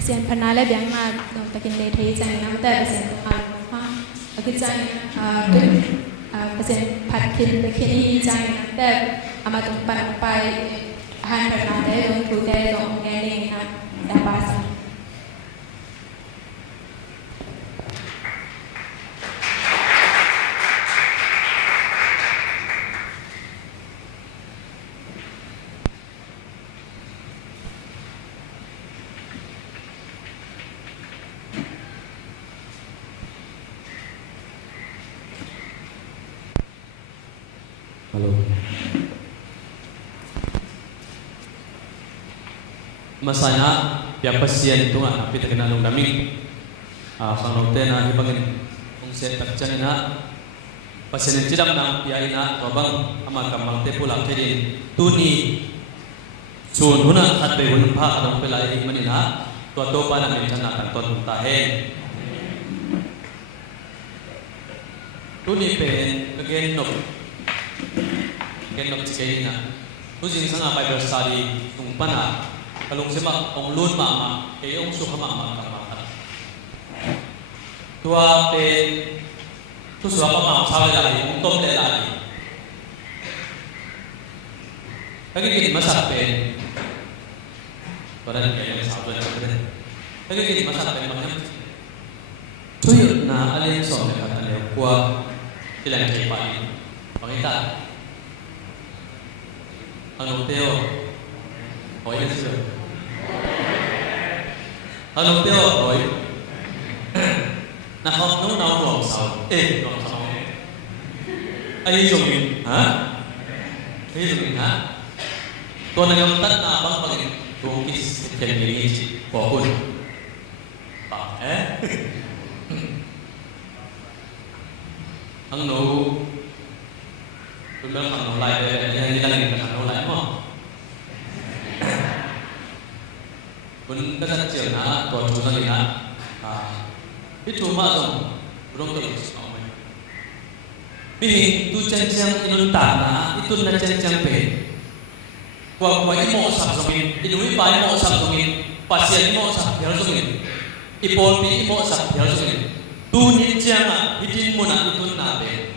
pasien pernah le biang ma takin le thei chang nam ta pasien ha aku chang tu pasien phat kin le kin hi chang nam ta ama tung pan pai han pernah le dong tu te dong nge ne na da pas Halo. Masanya pihak pasien itu nggak kita kenal dong kami. Kalau tena hibangin fungsi terjadi na pasien tidak nang pihak ina babang amat kamal te pulang jadi tuni sun huna hat be hun pa dong pelai manina tua topa na minta kan ton tahen tuni pen again no kenok cikina tujing sanga pai bersari tumpana kalung sema ong lun mama e ong su hama ma kama tua pen tu su apa ma sawe lagi ong tom le lagi lagi kini masak pen badan kaya sawe lagi kini masak pen macam tuyut na alien so le kata le kuah tilang kipai pangita Ano Teo? Hoy na siya. Ano Teo? Hoy. Nakot nung naong sao. Naong sao. Ay yung ha? Ay yung ha? Kung nagamutan na bang pagin tungkis kaya nilinis pohon. Ang no Tôi đang phản lại về như là mình phản lại mà vẫn các gia trưởng á toàn chủ gia đình á biết chủ mà rồi rong tôi vì tu chân chân inun tả na itu na chân chân pe qua imo sab zongin inui pa imo sab zongin pasien imo sab hial zongin ipol pi imo sab hial zongin tu ni changa hidin mo na itun na pe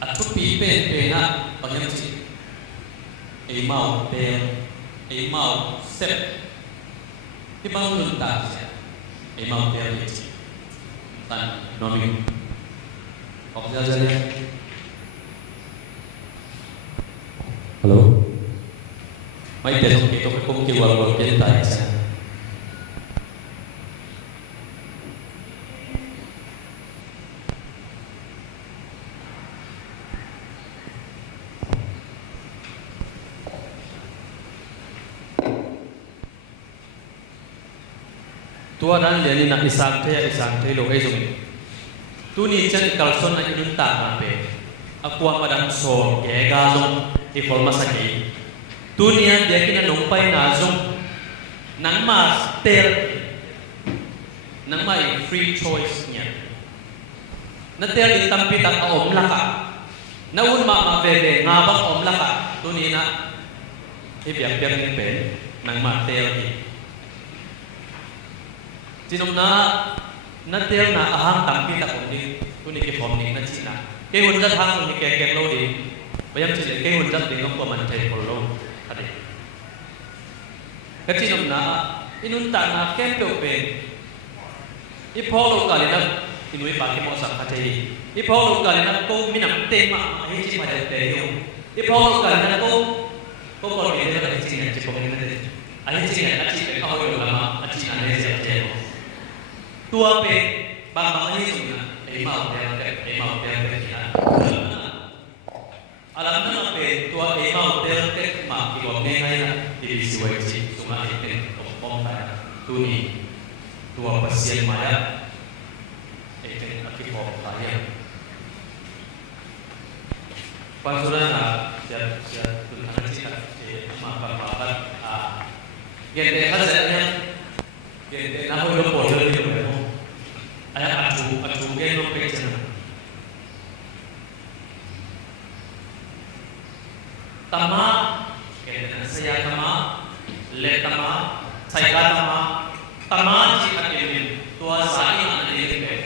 at chupi pe na pagyan si mau sep ibang lunta siya mau pe si tan nomi observation halo may tanong kito kung kiwal-wal yan tayo siya tua dan liani nak isang te lo ezong tu ni chan kalson na inun ta na pe akwa madam so ge ga zong i forma sa ki tu ni an dia kina nong pai na zong nang ma tel nang mai free choice nya na tel in tampi ta om la ka na un ma ve nga bang om la ka tu ni na i biak ni pe nang ma tel ki Jinom na tel na ahang tampi tak omni tu ni ke form ni na china ke hun jat hang ni ke lo di bayam chile ke hun jat ding ko man thai ko lo ade ka jinom na inun ta na ke pe i polo ka le na inui pa ke mo sa kha thai i polo ka le na ko minam te ma hi chi ma te yo i polo ka le na ko ko ni de ka chi na chi ko ni de ai chi na chi ke ka ho yo la ma chi na ne se te tua pe bang ini semua mau dia alam na pe tua mau dia ma ki lo ngai na di siwai chi semua itu kompong ta tu ni tua pasien maya aki pom ta ya pasura na ya tu na chi ta ma gente hasilnya gente na ho lo po lo ayah atu geno pecah. Tama, kaya saya tama, le tama, saya tama, tamaji akin tua sai an ni pe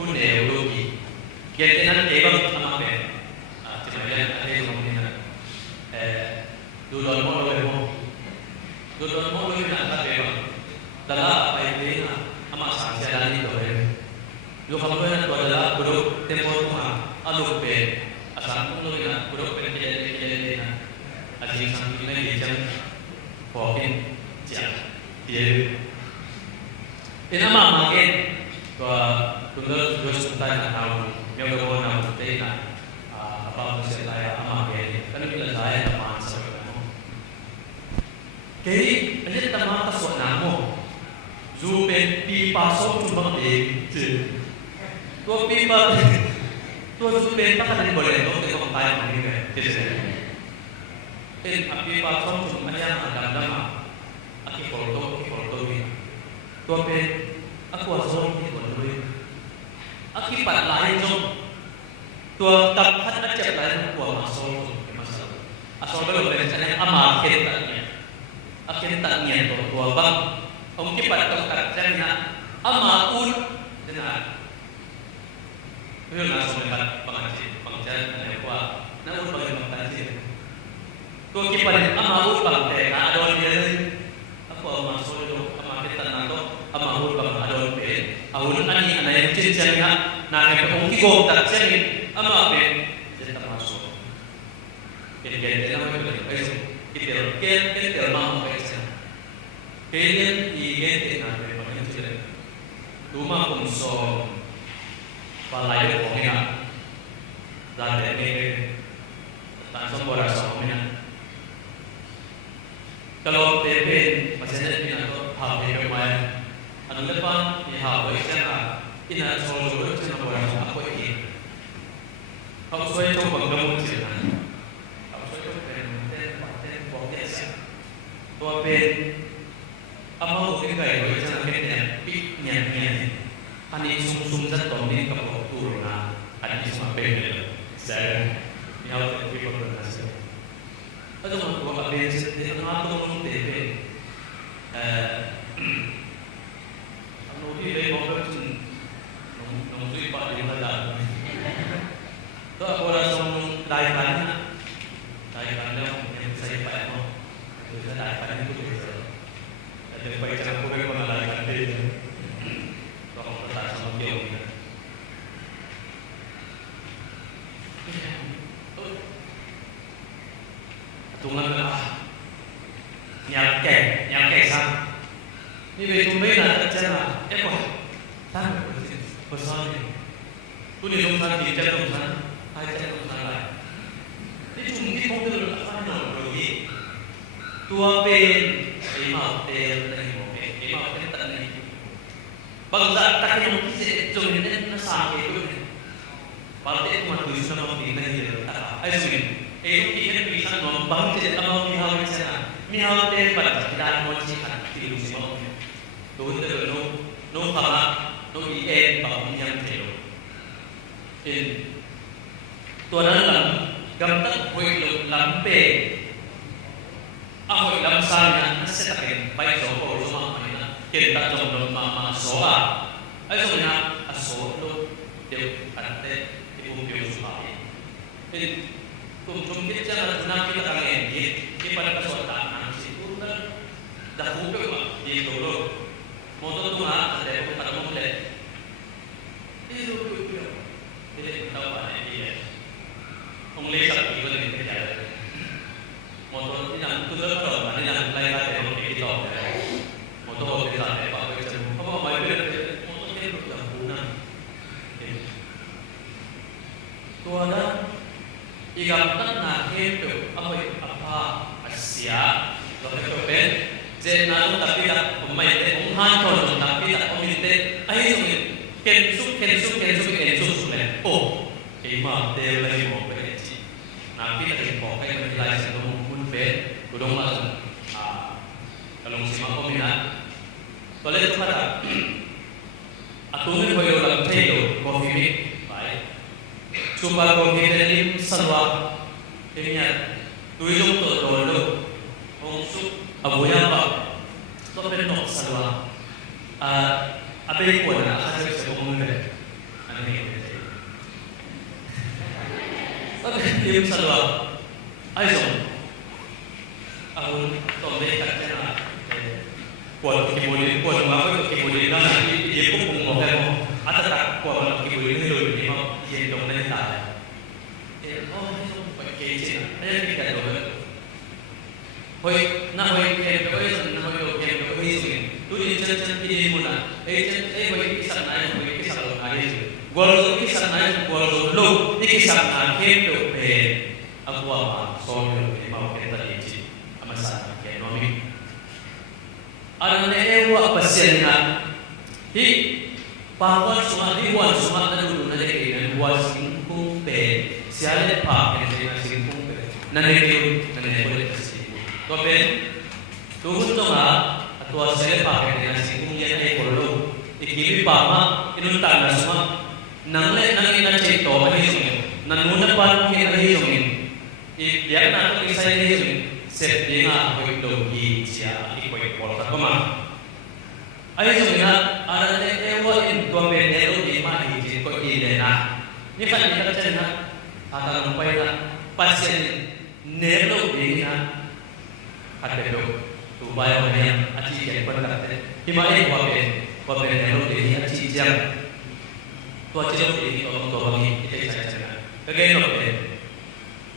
kun ne lo ki gen tenan ebang ama pe cimaya ate ngomina dulon mo lo na ta pe dala pai pe na ama sa sia ni do lo kham ko na to dala bro tempo ma alu pe asam lo na bro pe ke na ajing sang ni ne jam po kin ja dia inama magen to tunggal dos suntai na tahu yang ko na suntai na apa mesti saya magen kan bila saya na pansa kei aje tamata so namo zu pen pi paso tu bang to pi pa to zu pen pa kan boleh no te ko tai ma ni ke api paso tu maya ada dama aki foto ni tua pe aku asal ni boleh aki pat lain jom tua tak hat acap lain aku masuk masalah asal belum berencana ama akhir tak niat tua bang om ki pat tak kerjanya ama un dengan itu langsung dekat pengajian ada kuat nak un bagi pengajian tua ki pat ama un bang teh ada dia aku masuk amahul bang adon pe awun ani anay chin na ke ong ki go tak chen ama pe jeta masuk ke na mo pe itel ma mo pe chen kelen I gen na pe ma ni chen duma kum so palai ko ni na da de ne tan so bora so ni kalau tepen masih ada ni atau hal yang lain anu lepas ni hal yang saya ina solo cina orang apa ini kalau saya coba bangun cina kalau saya coba paten podcast tua pen apa mungkin gaya cina pen pik nyanyi ani sum zat tom ni kapok turun ani semua pen saya ni hal yang kita perlu ada orang tua pen sedih atau orang tepen Nudi dari mobil tu, nunggu pak di mana? Tu aku langsung daikan yang saya pakai mo, saya daikan itu biasa. Jadi pakai cara kopi pun daikan dia. Tu aku letak sama dia ni. Tunggu nyangke sang. Ni betul betul cara apa? Tang besar ni. Tu ni rumah di jalan rumah, ada rumah lain. Ni cuma di mobil apa nak pergi? Tua pen, lima pen tak ni. Bangsa tak yang kita cuma ni nak itu. Parti cuma tulis nama di mana tak. Ayo ini bisa nombang jadi amal mihal macam mihal pen pada kita mau cakap di rumah. Đối với nó phá nó bị em bằng nhân thể thì tôi đã gặp tất hội lực lắm bề hội lắm sai nó sẽ tập hiện bay số của số mạng này hiện tại trong đồng mà số ấy rồi nha số luôn đều thành thế thì cũng đều số thì cùng chung biết rằng là nam kita đang nghe gì pada kesulitan nanti itu dah bukan di dulu motor tu ada pada mobil itu jadi tahu apa dia only satu itu yang kita jalan motor ini yang tu terus mana yang lain ada yang kita tahu motor kita ada apa macam apa mobil motor ini tu yang guna tu ada ikan nak itu apa Asia lalu kemudian jenama tapi tak pemain pemain kalau tapi tak pemilih ayo kensuk sudah oh kema dia lagi mau pergi nabi lagi mau pergi menilai sebelum pun gudang malam kalau musim apa minat boleh itu pada aku ni boleh orang tayo kopi ni baik supaya kopi ini salwa ini tujuh tu dulu untuk abu yang apa tu penuh salwa abe ko na kasi sa komunidad ano yun yung salwa ay so ako tombe katya na kuwag kibuli kuwag mga kibuli na hindi ko kung mo at kuwag kibuli nilo hindi mo yendong na yung tayo yung pagkakit na ayun kita doon hoy na hoy kaya ko yun na hoy kaya ko yun tuloy dyan hindi mo na hoy isa na yun isa ko na yun Guardo kisah naik guardo lo kisah akhir tu aku apa soal mau kita ini amasan ke nomi ada ewa pasiennya hi pawan semua di wan semua ada dulu nanti ini wan singkung siapa pak yang singkung nanti boleh kasih tapi tuhun tu atau siapa yang singkung yang ekolo ikili pama inun tanah semua nang ina chito mahizungin nanuna pa hinahizungin iyak na ito isa hinahizungin set linga ako'y logi siya iko'y porta kuma ayizungin na arate ewa in gombenero di mahizin ko ilena nikan ikachen na atanumpay na pasyen nero di na katelo tubayo na at iyan pagkakate himayin wapenero di at iyang tua cilo ini tolong ini kita cakap. Kagaya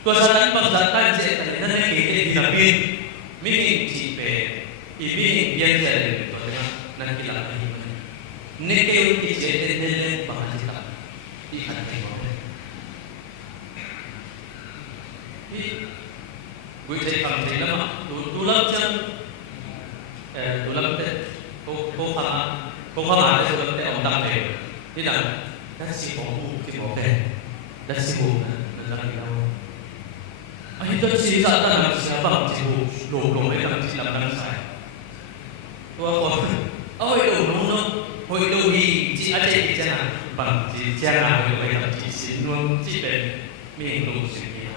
tua saran pengzatan je tadi nanti kita dinapin mini cipe ini biar jadi nanti kita lagi neke uti je tadi pangan kita ikan tengok. Gue jadi kamu jadi lama tulang jam tulang teh kau kama ada tulang teh om tak teh tidak dari si bambu ke bawah dari si bambu nanti tahu itu si satan siapa si bambu mereka si dalam saya tua itu itu hi si aja di sana bang si sana mereka si si ben minggu sini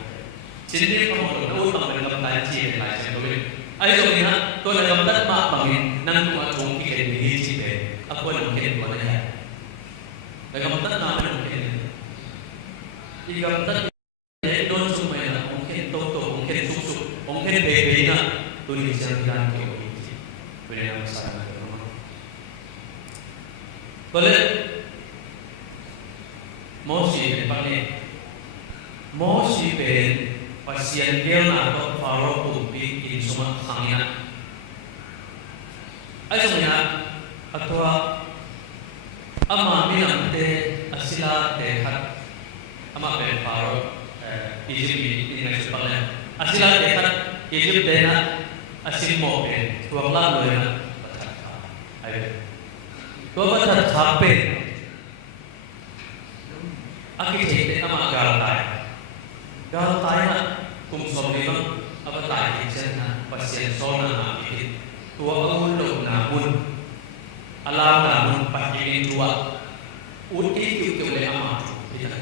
jadi kamu tahu kamu dalam kaji dan lain sebagainya ayo ini tuh dalam tempat bangin nang cuma cungki kayak ini si ben aku nak mungkin mana Gambar nama mungkin, ini gambar ini don sumber mungkin toto mungkin susu mungkin bebena tulis yang kau ini, punya masalah. Kalau mosi pen pasien dia atau faro tupi ini semua angin. Asalnya atau ama minam te asila te hat ama pe faro Egypt ini sebenarnya asila te hat Egypt te na asim mo pe tuangla lo na ayo to batat thape aki te ama gal tai na kum somni ma aba tai chen na pasien sona na iki tua un lo na un alam namun pakai dua uti itu boleh amat kita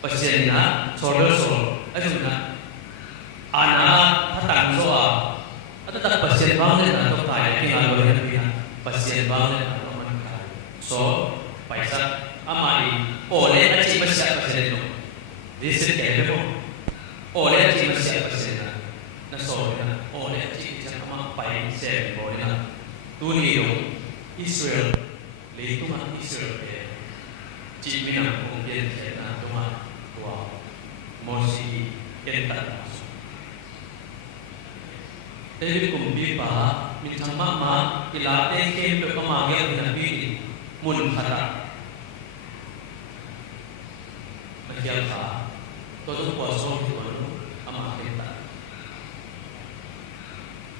pasiennya sodor aja anak hatang soa atau tak pasien banget atau kaya tinggal boleh pasien banget atau mana so paisa amai oleh aja masih pasien itu disit kayak oleh aja masih pasien na so oleh aja sama paisa boleh na dunia Israel, itu mah Israel ya. Cina mungkin saya cuma tua, masih kental. Tapi kumpipa, minta mama ilate ke pemagai nabi mun kata. Macam apa? Todo puasa itu ama kental.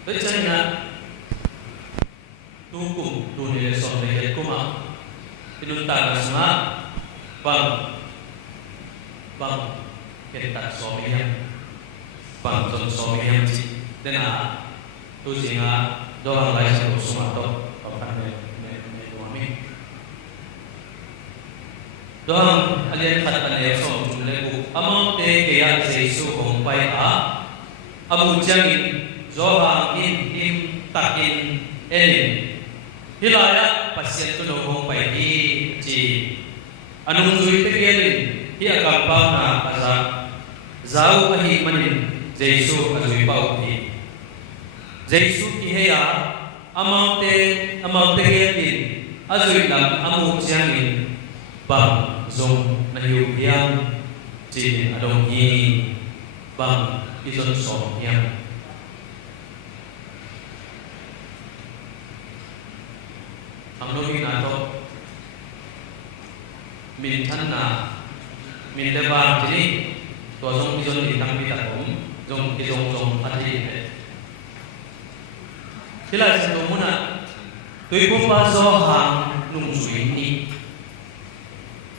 Bicara Tukum dunia somai kuma pinuntan semua bang kita somai bang ton somai si dan tu singa doang lain semua tu kapan doang alian kata dia som lebu amau te kaya seisu kompai abu jangin zohang in takin enin hilaya pasien tu no hong pai hi chi anung zui te gelin hi akapa na aza zau ahi manin Jesu azui pau hi Jesu ki heya amau te gelin azui lam amu chiangin bang zong na hiu hiam chi adong hi bang izon som hiam ang nung nato min than na min le bang chi to zong izon ni tang mi ta kom zong izong ati ne kila sa to muna tui ko pa zo hang nung sui ni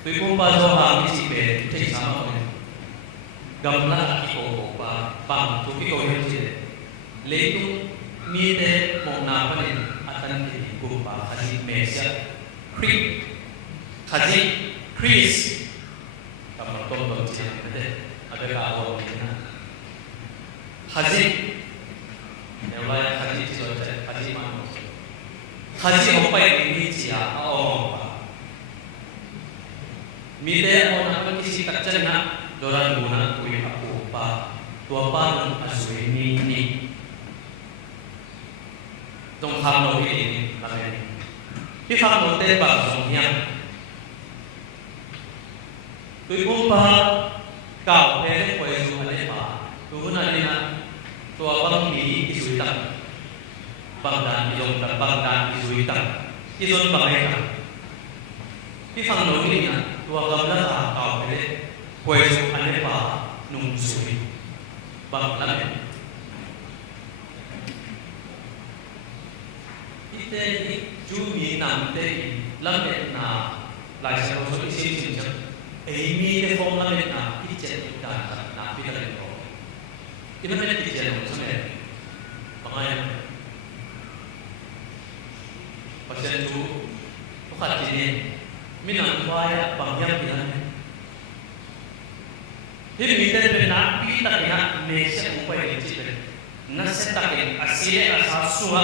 tui ko pa zo hang ni si pe te sa ma ne gam la ki ko ba bang tu ki ko yin chi le tu mi te mo na pa ne atan ki ko ba haji mesia kri haji Chris kamar to chi ne ada ka awo ni na haji ne la haji chi so haji ma haji ho pai ni chi a o ba mi te on apa kisi tak na doran guna kui aku pa tua pa nang asui ni dong tham no ni la ne ki tham no te ba song hiam tui ko pa cao pe quay su ale pa tu na ni na tua bang mi isui tak bang dan yong tak bang dan isui tak izon bang ai tak ki phang no ni na tua gam la cao pe quay su ale pa nung sui bang la ne ite ni chu mi nam te la ne na lai sa so so si si chang ei mi te phong la ne na ki chen ta na pi la ne ko ina ne ki chen mo sa ne pangai pasien tu ko khat ji ne mi na wa ya bang yang pi la ne hi mi te pe na pi ta na me se ko pai ji pe na se ta ke asile asa suha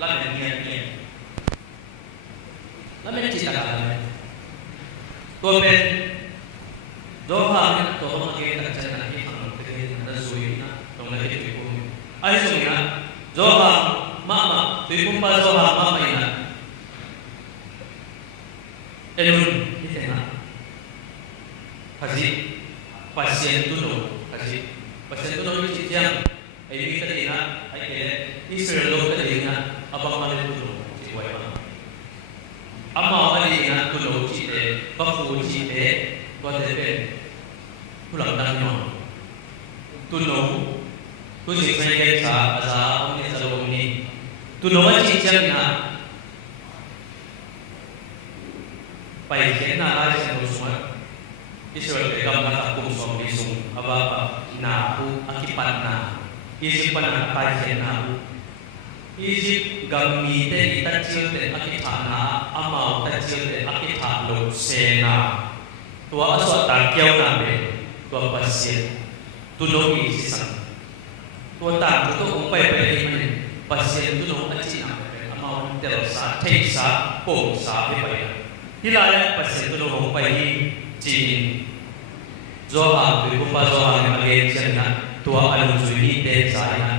la ne ni la me chi ta la ne to pe do ha ne to ma ke ta cha na ki ang te na zui na tong na ki ko ai so na do ha ma tu kum pa do ha ma mai na elun ki te na haji pasien tu no haji pasien tu no ki chi jang ai ni ta ni na ai ke Israel lo ta ni na abang ma le tu no chi wai ma amma ma ni na tu no chi de ba fu chi de to de pe tu lang dang no tu no tu si sai ke sa aza om ni sa lo ni tu no ma chi chang na pai ke na ai sa lo suma Israel ke gam na ku som ni sum aba pa na ku akipat na Egypt pa na pai ke na ku Egypt gam mi te ita chil te akitha na amao ta chil te akitha lo se na tua aswa ta kiau na be tua pasien tu no ki sisan tua ta tu ko pai pai ni pasien tu no achi na amao te lo sa thei sa po sa be pai hilaya pasien tu no pai chi zo ha tu ko pa zo ha ne age chen na tua alu zui ni te sa na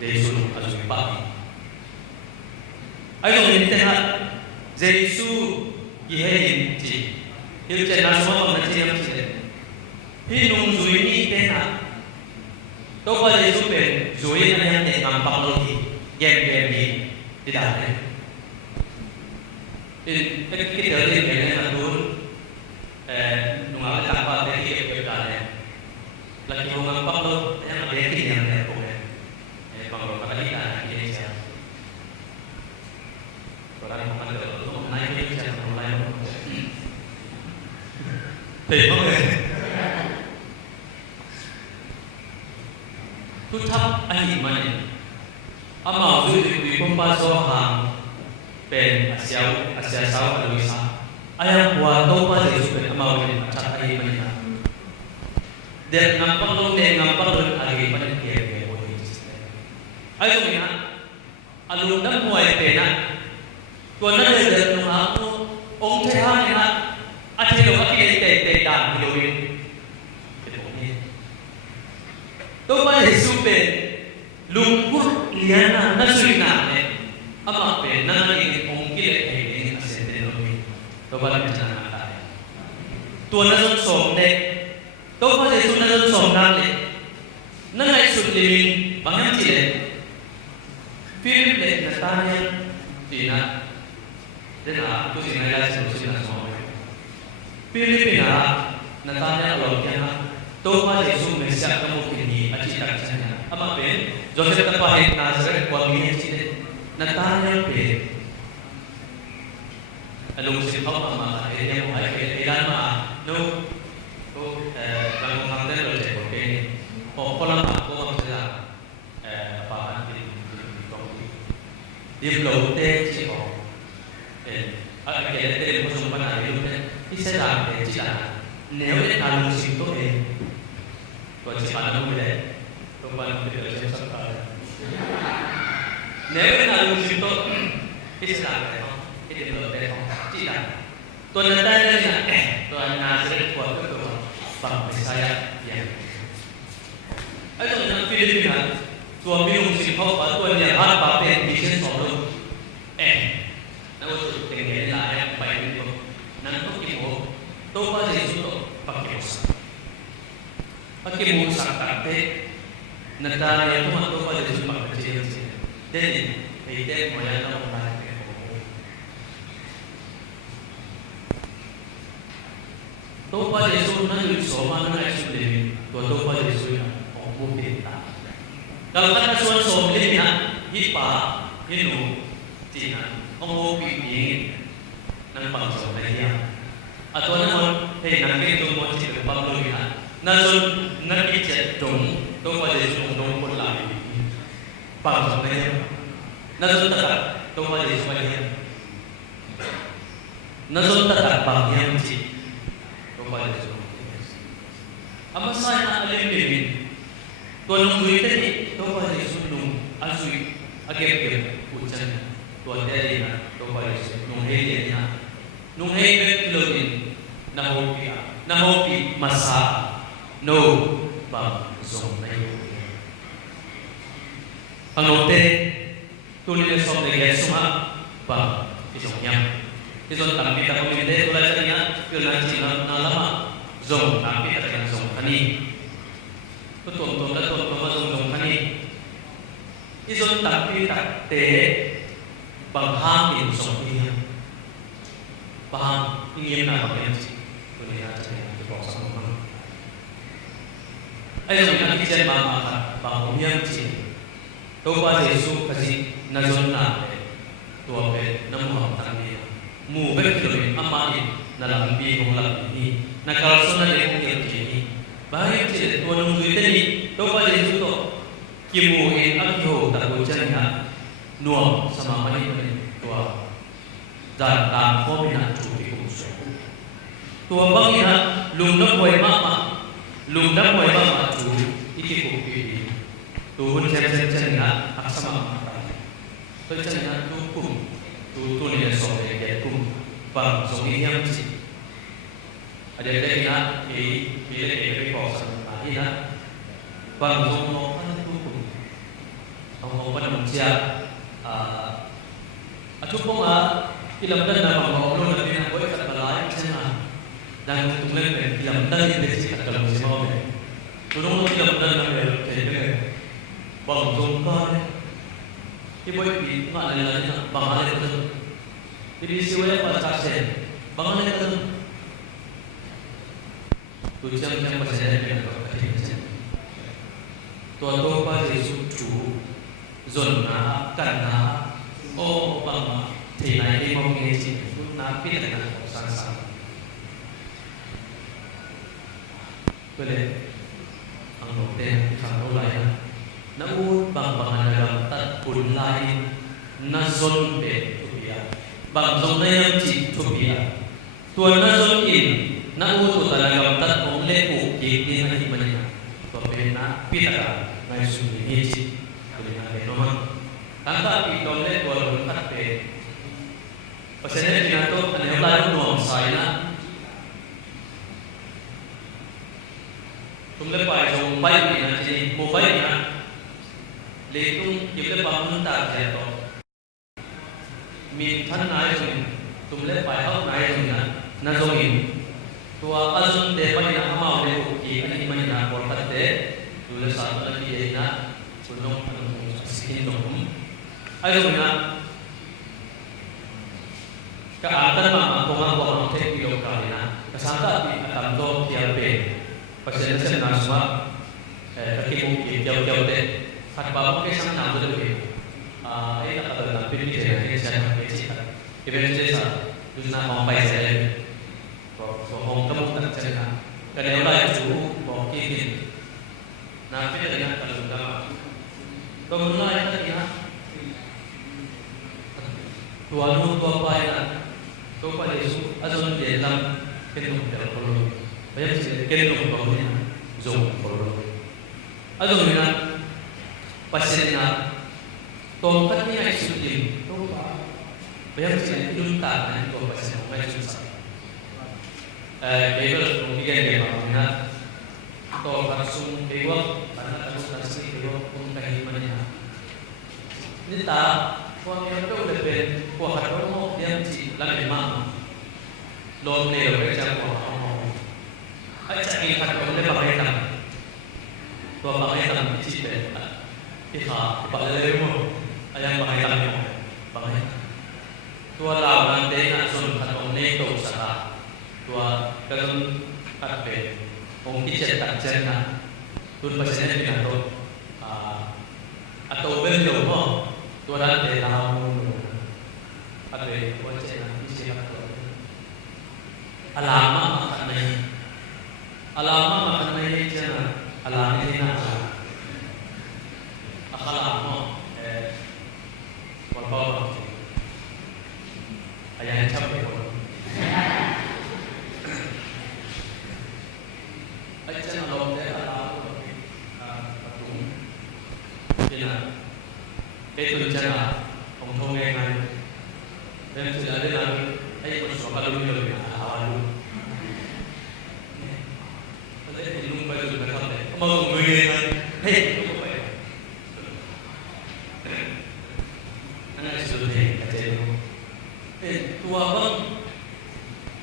de su azui pa ai lo ni te na Jesu ki he chi hiu chen na so ma na chi yam chi de hi nung zui ni te na to pa Jesu pe zui na yang te ngam pa lo ki gen gen ni ti da ne te ki te de ne na tu nung ala ta pa te ki ke da ne la ki ngam pa lo yang de ki yang ne ko ne pang lo ka li ta ki ne cha orang makan itu naik ke atas mulai tengok tu thap ai mana amau tu di pompa sohang pen asia sau aluisa ayam buat topa Yesus pen amau ni cat ai mana dan ngampang lo ne ngampang lo agi mana ke boleh ayo ni alundam muai pena ตัวนั้นเลยเดินลงมาองค์ชายเนี่ยนะอาทิตย์เราก็กินเตะด่านกิโลเมตรเป็นองค์นี้ตัวพระเยซูเป็นลุงพูดเลี้ยงนะนั่นสุดหนาเนี่ยอามาเป็นนั่นเององค์กิเลสเองนี่อาเซนเดโลมีตัวพระเป็นชนะได้ตัวนั้นสมเด็จตัวพระเยซูนั้นสมนั่นเลยนั่นไงสุดลิมินบางอย่างที่เลยฟิลิปเลยนัตตาเนี่ยที่นั่นเดี๋ยวนะตัวสิ่งนั้นจะสุดนั่นสมฟิลิปน่ะนัตตาเนี่ยเราเรียกนะตัวพระเยซูเมสสิอาก็มุขนี้อาชีพการงานอามาเป็นโจเซฟตั้งแต่นาซาเรตกว่ามีที่เลยนัตตาเนี่ยเป็นลุงสิเขามาเรียกว่าไอ้ด้านมาโน้ก็บางครั้งได้เราเจอโอเคพอคนละมาก็มาเจอปาอันที่ตรงนี้ดิบโลเต้ที่เขาอะไรเกี่ยวกับเรื่องของปัญหาเรื่องที่เสียดายที่ละเนื้อเรื่องการลงสิ่งตัวเองตัวที่ผ่านมาไม่ได้ตัวผ่านมาไม่ได้ใช้สังกัดเนื้อเรื่องการลงสิ่งตัวที่เสียดายที่เดือดร้อนที่ละตัวนั้นได้เลยนะตัวนาเสด็จตัวก็ตัวฝั่งไม่ใช่ยังไอ้ตัวนั้นฟิลิปปินส์ตัวมีลงสิ่งเขาบอกตัวเนี่ยฮาร์ปาเป็นดิเชนสองลูกนั่นก็คือเป็นเรื่องหลายไปดูนั่นก็คือตัวพระเยซูpakai musa kate natara yang tuh mantu pada Yesus pakai kecil sih jadi itu moyang orang pakai tuh pada Yesus nanti soman nanti Yesus lebih tuh pada Yesus yang orang kita kalau kata soal soal lebih na hipa hinu cina orang pingin nang bangsa Malaysia atau nang nanti itu mau cerita Pablo ya nasun nanti jatuh tuh pada Yesus dong pun lagi bangsa Malaysia nasun tetap tuh pada Yesus Malaysia nasun tetap bangsa sih tuh pada Yesus apa saya nak lebih tuh nunggu itu tuh pada Yesus nunggu asui agak hujan tuh dari na tuh pada Yesus nunggu belum nahopi masa no bang zong na yun pangnote tuloy na sa mga suma bang isong yam isong tampi ta komite tulad sa niya kailangan sila na lama zong tampi ta kaya zong kani tutong zong kani isong tampi ta te bang hangin zong iya bang ingin na bang ai trong những cái bằng công nhân chỉ tôi qua Giêsu cái gì na zon na tua về năm học tăng đi mù về cái rồi amma đi na làm bi không làm đi na kalau sana dia không hiểu gì đi baik chỉ tua nung duit ni tôi qua Giêsu to kimu in akho ta ko chân ha nuo sama mai tua dan tam ko bina chu ti ko so tua bang ya lung na koi ma lung dah mulai bangun tu, ikut kopi, tu macam na aksama, tu macam na tu ni dia soal dia kum, bang soal ini yang mesti ada na pilih kawasan ini na, bang soal mau kan tu kum, mau pada manusia, atu pun film dan nama mau lo nanti nak buat kat balai macam na. Dan untuk melihat film dan industri dalam semua orang, turun film dan nama jadi bang Zongkar, ibu ibu mak ada bang ada tu, jadi siapa pasal sen, bang ada tu, tu macam pasal yang kita tuan pas Yesus tu, zona karena oh bang tidak ini mau ngisi, napi dengan usaha. Boleh, angkut deh, kalau lain, namun bang ada tak pun lain, nazon be tupia, bang zona yang cip tupia, tuan nazon in, namun tu talaga tak boleh ukir di mana mana, tuan pita, naik sunyi ni cip, boleh naik nomor, tanda pi boleh tuan tak be, pasal ni kita tu ane lalu nuang saya tumle pai jong pai ni na jadi mobile na letung kita bangun tak saya tu min than nai jong tumle pai hau nai jong na jong in tua azun te pai na mau le ko ki ani mai na bol pat te tule sa na ki na kunong anong skin dong ai jong na keadaan mama koma koma te kilo kalina kasangka di atam to tiap pasal saya nak semua kaki mungkin jauh-jauh te kat bapa ke sang nam tu le tak kata nak pilih je ni saya nak pilih even saya dusna mampai saya so hong kamu tak saya kadang orang itu bawa kitin nak pilih dengan kalau agama kemudian yang ketiga tuanu tua pai तो पर यीशु अजून देला केनो परलो बया केनो परलो जो परलो अजून ना पसेना तो पत्नी यीशु दिन तो बया इदुन ता ना तो पसेना मैं सुसा बेबल मुगिगे के मामना तो परसुम बेवा अना तनु नसि बेवा उन कहीं मने निता Kuang yang tu lebih kuah hati yang si lagi mang, lom ni lebih macam kuah. Aja ni hati orang lebih pakai tam, tua pakai tam si ber, iha pakai lemo, ayam pakai tam pakai. Tua lawan nanti nasun hati orang ni tu usaha, tua kalau kape, orang kicet tak cerna, tu pasal ni kita tu, atau benda tu. Tuan de lamu abe wajah nanti siapa tu alama makan naik jangan alama ni nak akhlak berapa ayah yang capek aja kalau de alama patung jangan itu cara orang yang dan sudah ada lagi ayat bersuara kalau lebih awal. Kalau itu lumba itu berkata, mau mengenai, hei, apa ya? Anak sudah kacau. Tua bang,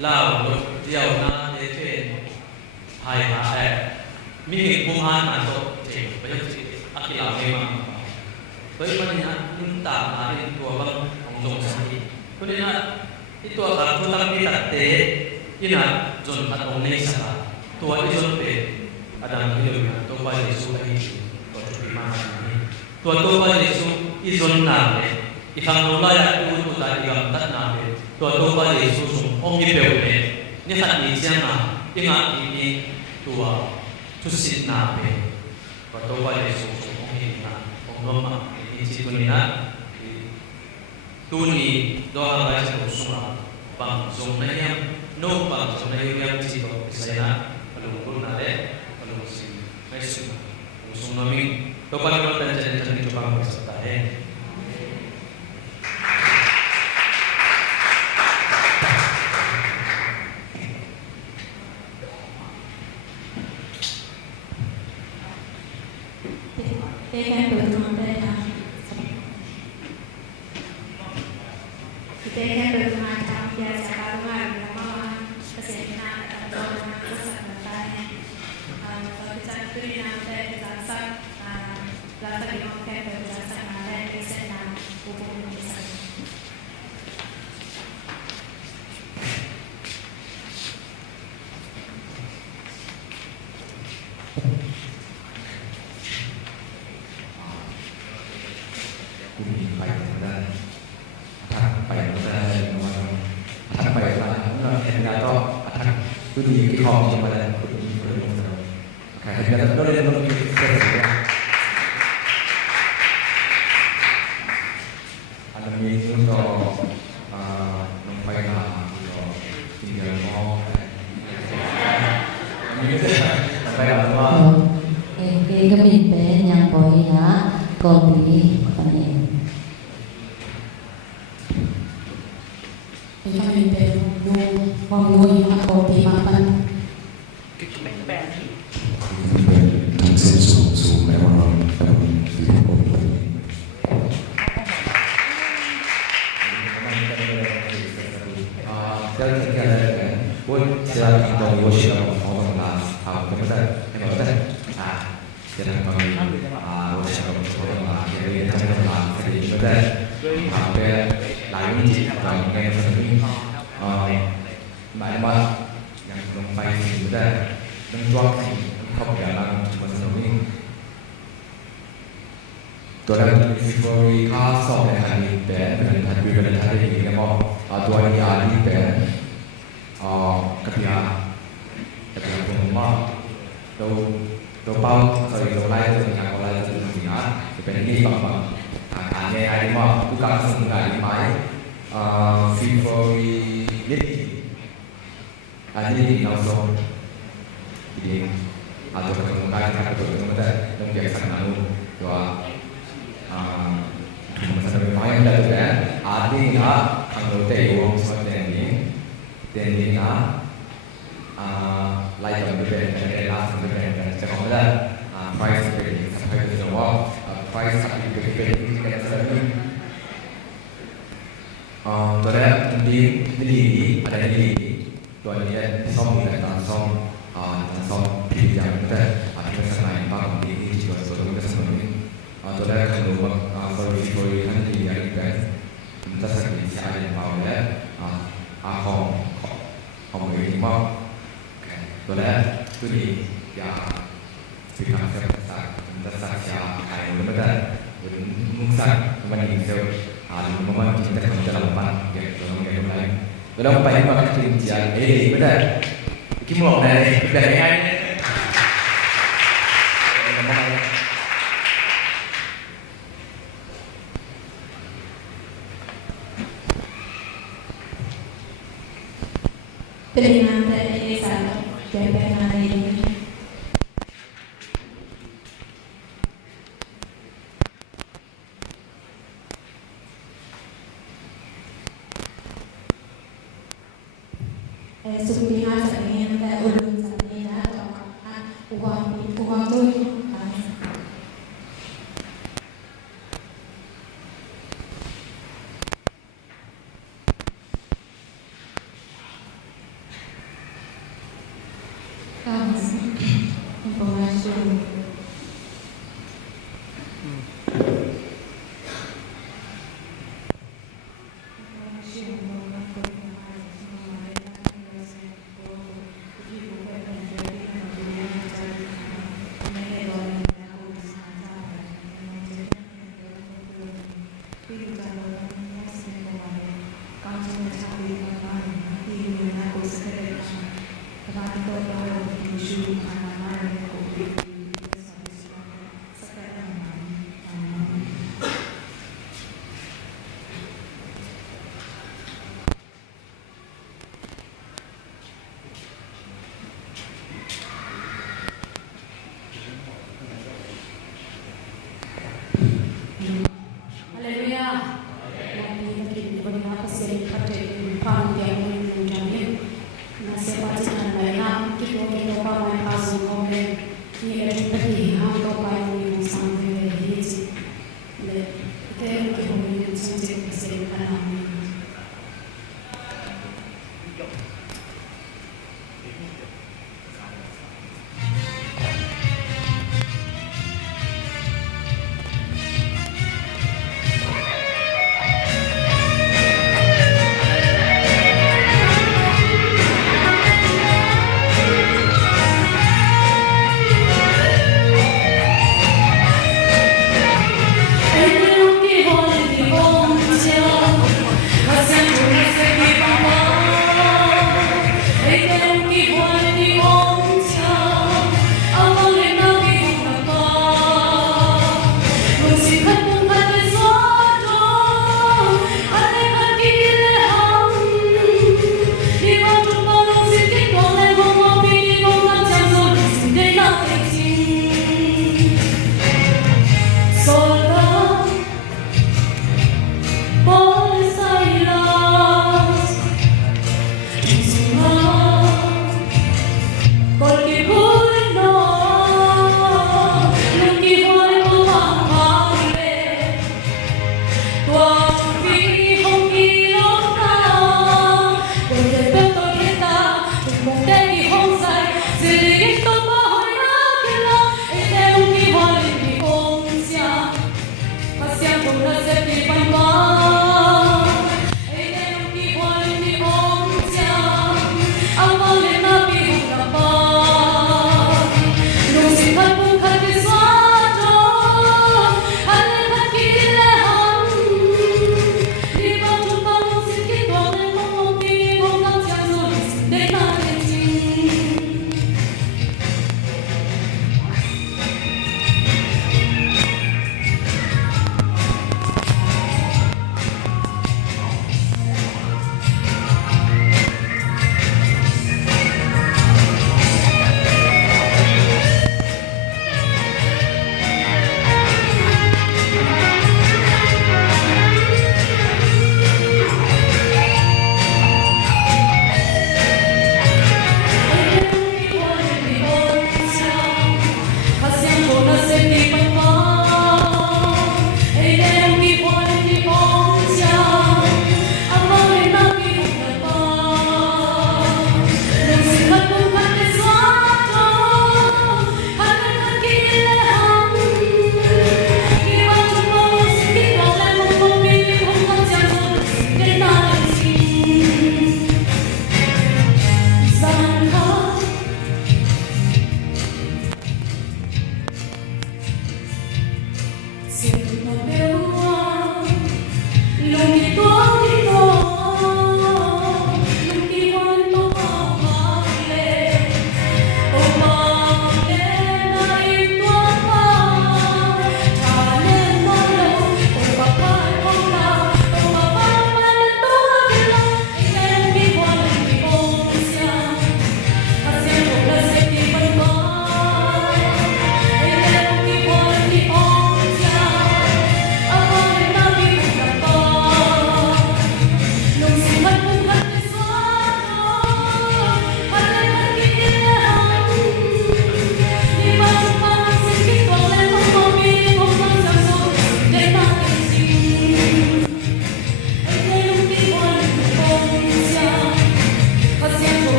lau jauh na dete, hai, mihik buhan atau cek, banyak sih, akilah memang. Bagi mana minta hari itu abang ngomong sakit. Kemudian itu akan putar kita ina zon atau nesa. Tua itu zon pe ada hidup tua Yesus ini. Tua Yesus izon name. Ifang ulaya itu tadi yang tak name. Tua Yesus ongi peune. Ni saat ni siapa? Ingat ini tua susit name. Tua Yesus ongi name. Ongoma. Isi dunia tuni doa baca usura bang zona yang no bang zona yang isi doa saya kalau nade kalau si aisyah usung nami to kalau dan jangan coba berserta Kita akan bermacam biasa baruan, lama kesehatan atau kesehatan. Kalau kita beri nama dasar, dasar di mana berdasar nama kesehatan hukum Indonesia. Itu di home sama dengan Oke, kita belum ada minggu untuk sampai tinggal mau sampai apa? Cái mình bé nhà bồi á còn đi con em kami pero yung mga kopi mapan. 당신 소수 매번 여러분 Theo thì kia là quân sẽ là thành công của sự làm phó bằng là học cái vấn đề cái vấn đề sẽ là còn của sự làm phó bằng là cái vấn đề trong cái làm cái vấn đề về lại những gì và những cái phần những bài mà yang belum baik vấn đề dan jual không phải là một phần nhữngตัวนั้นคือค่าสอบในทางนี้แต่เป็นทางวิเป็นทางที่มีก็ตัวนี้อาลีเป็นกติกาผมว่าตัวเป้าตัวไล่ตัวอย่างตัวไล่ตัวสิ่งนั้นจะเป็นที่บางอันนี้ไอ้ที่ว่าผู้การส่งงานไปฟีฟอรีนิดอันนี้เราส่งดีatau kemungkinan atau kemungkinan yang biasa namun doa masa bermain dah tu kan artinya kalau teh uang semua teh na lain kalau berbeza lah berbeza sekarang dah price berbeza sampai ke semua price sampai ke berbeza kita selalu tu dah di ada di tuan dia som dan som yang kita ada selain bang di juga soal kita semua ini tu dah kalau bagi kan di yang kan kita sekali saya yang mau ya không người mong tu dah tu di ya fikir saya kita saya hai orang kita mungkin kembali ke momen kita kita lepas ya orang lain kalau apa yang makan cincin betul kita mau dari dari Terima dari sana, jangan ini. Sebelumnya saya ingin ulun saya uang tu. Informasi